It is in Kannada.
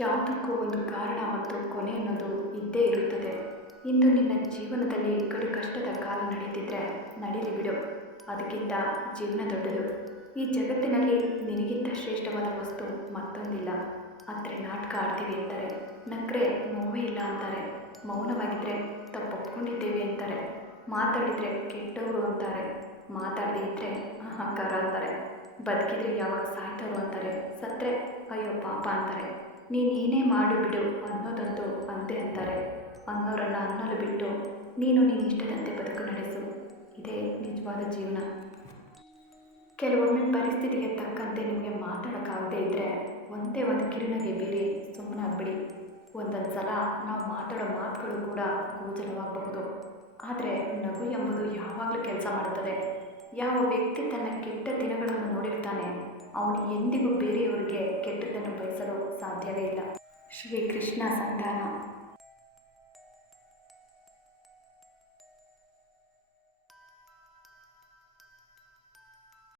ಯಾವುದಕ್ಕೂ ಒಂದು ಕಾರಣ ಮತ್ತು ಕೊನೆ ಅನ್ನೋದು ಇದ್ದೇ ಇರುತ್ತದೆ. ಇಂದು ನಿನ್ನ ಜೀವನದಲ್ಲಿ ಕಡು ಕಷ್ಟದ ಕಾಲ ನಡೀತಿದ್ರೆ ನಡೀಲಿ ಬಿಡು, ಅದಕ್ಕಿಂತ ಜೀವನ ದೊಡ್ಡದು. ಈ ಜಗತ್ತಿನಲ್ಲಿ ನಿನಗಿಂತ ಶ್ರೇಷ್ಠವಾದ ವಸ್ತು ಮತ್ತೊಂದಿಲ್ಲ. ಆದರೆ ನಾಟಕ ಆಡ್ತೀವಿ ಅಂತಾರೆ, ನಕ್ಕರೆ ನೋವೇ ಇಲ್ಲ ಅಂತಾರೆ, ಮೌನವಾಗಿದ್ದರೆ ತಪ್ಪೊಪ್ಕೊಂಡಿದ್ದೇವೆ ಅಂತಾರೆ, ಮಾತಾಡಿದರೆ ಕೆಟ್ಟವರು ಅಂತಾರೆ, ಮಾತಾಡದೇ ಇದ್ದರೆ ಅಹಂಕಾರ ಅಂತಾರೆ, ಬದುಕಿದ್ರೆ ಯಾವಾಗ ಸಾಯ್ತಾರೋ ಅಂತಾರೆ, ಸತ್ತರೆ ಅಯ್ಯೋ ಪಾಪ ಅಂತಾರೆ. ನೀನೇನೇ ಮಾಡು ಬಿಡು ಅನ್ನೋದಂತೂ ಅಂತೆ ಅಂತಾರೆ. ಅನ್ನೋರನ್ನು ಅನ್ನಲು ಬಿಟ್ಟು ನೀನು ಇಷ್ಟದಂತೆ ಬದುಕು ನಡೆಸು. ಇದೇ ನಿಜವಾದ ಜೀವನ. ಕೆಲವೊಮ್ಮೆ ಪರಿಸ್ಥಿತಿಗೆ ತಕ್ಕಂತೆ ನಿಮಗೆ ಮಾತಾಡೋಕ್ಕಾಗದೇ ಇದ್ದರೆ ಒಂದೇ ಒಂದು ಕಿರುನಗೆ ಬೀರಿ ಸುಮ್ಮನಾಗ್ಬಿಡಿ. ಒಂದೊಂದು ಸಲ ನಾವು ಮಾತಾಡೋ ಮಾತುಗಳು ಕೂಡ ಗೋಚರವಾಗಬಹುದು. ಆದರೆ ನಗು ಎಂಬುದು ಯಾವಾಗಲೂ ಕೆಲಸ ಮಾಡುತ್ತದೆ. ಯಾವ ವ್ಯಕ್ತಿ ತನ್ನ ಕೆಟ್ಟ ದಿನಗಳನ್ನು ನೋಡಿರ್ತಾನೆ ಅವನು ಎಂದಿಗೂ ಬೇರೆಯವರಿಗೆ ಕೆಟ್ಟದ್ದನ್ನು ಬಯಸಲು ಸಾಧ್ಯವೇ ಇಲ್ಲ. ಶ್ರೀಕೃಷ್ಣ ಸಂಧಾನ.